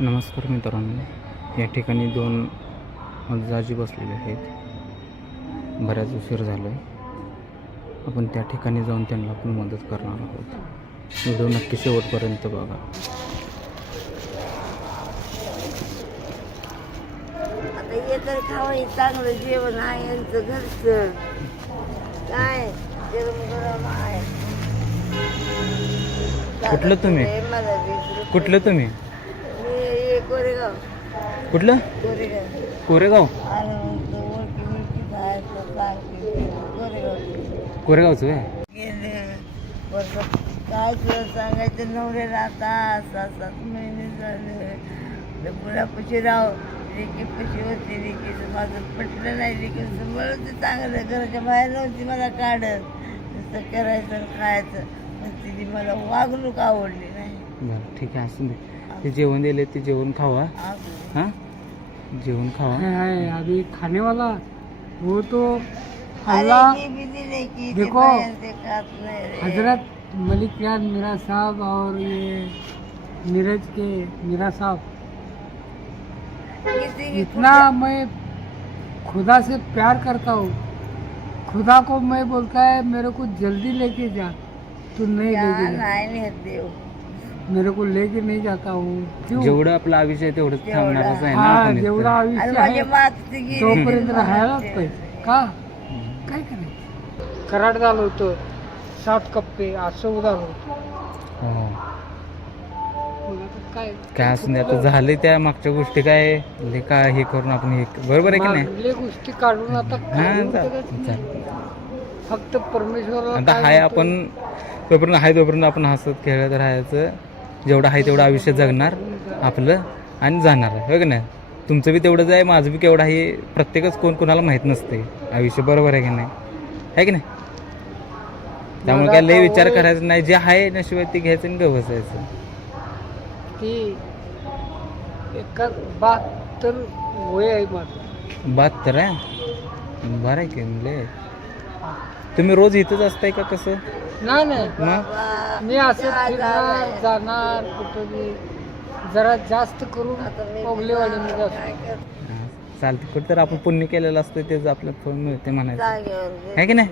नमस्कार मित्रांनो, या ठिकाणी दोन आजी बसलेले आहेत. बऱ्याच उशीर झाला आहे. आपण त्या ठिकाणी जाऊन त्यांना आपण मदत करणार आहोत. व्हिडिओ नक्की शेवटपर्यंत बघा. आता हे तर खावं चांगलं जेवण आहे यांचं घरचं काय गरम गरम आहे. कुठलं तुम्ही? मला बी कुठलं तुम्ही? मी कोरेगाव कुठलं? कोरेगाव. आणि मग ओळखी जायचं सांगते कोरेगाव कोरेगावचं आहे. गेले बरं काय तुला सांगायचं नवऱ्याला आता 6-7 महिने झाले मुलापाशी राव लेकीपाशी होती. लेकीचं माझं पटलं नाही. लेकीचं म्हणून ते चांगलं घराच्या बाहेर नव्हती मला काढत नुसतं करायचं आणि खायचं पण तिने मला वागणूक आवडली नाही. बरं ठीक आहे, असं दे. ते जेवण दिले ते जेवण खावा. हां जेवण खावा. है अभी खाने वाला वो तो अल्लाह देखो हजरत मलिक यान मीरा साहब और ये नीरज के मीरा साहब इतना मैं खुदा से प्यार करता हूँ. खुदा को मैं बोलता है मेरे को जल्दी लेके जा, तू नहीं लेके जा. नाही देव मेरे को लेके नहीं जाता हूँ. क्यों? जेवढं आपलं आयुष्य आहे तेवढंच थांबणार असं आहे ना. हा आपण जेवढा इथं. आणि आयुष्य माझी आहे मागची गेली तोपर्यंत राहायलाच पाहिजे. का काय करायचं? कराड झालं होतं 7 कप्पे असं उदार होतं. हो. मग आता काय काय असं नाही, आता झाले त्या मागच्या गोष्टी काय ले का हे करून आपण हे बरोबर आहे की नाही. मागले गोष्टी काढून आता हां काय चालेल. करायचं? फक्त परमेश्वराला आता काय हाय म्हणतो? आपण तोपर्यंत आहे तोपर्यंत आपण हसत खेळत राहायचं. जेवढं आहे तेवढं आयुष्य जगणार आपलं आणि जाणार आहे हो की नाही. तुमचं बी तेवढंच आहे, माझं बी केवढं आहे. प्रत्येकच कोण कोणाला माहीत नसते आयुष्य, बरोबर आहे की नाही, आहे की नाही. त्यामुळे काय लय विचार करायचा नाही. जे आहे नशिबात ते घ्यायचं आणि गं बसायचं. ती एका 72 वय आहे माझं. 72 आहे. बरं आहे की लय. तुम्ही रोज इथंच असताय का कसं? नाही नाही मग मी असं फिरणार जाणार कुठं बी जरा जास्त करून ओगलेवाडीमध्ये असतो. चालते. कुठं तर आपण पुण्य केलेलं असतं त्याचं आपलं फळ मिळते म्हणायचं, जागेवर आहे की नाही.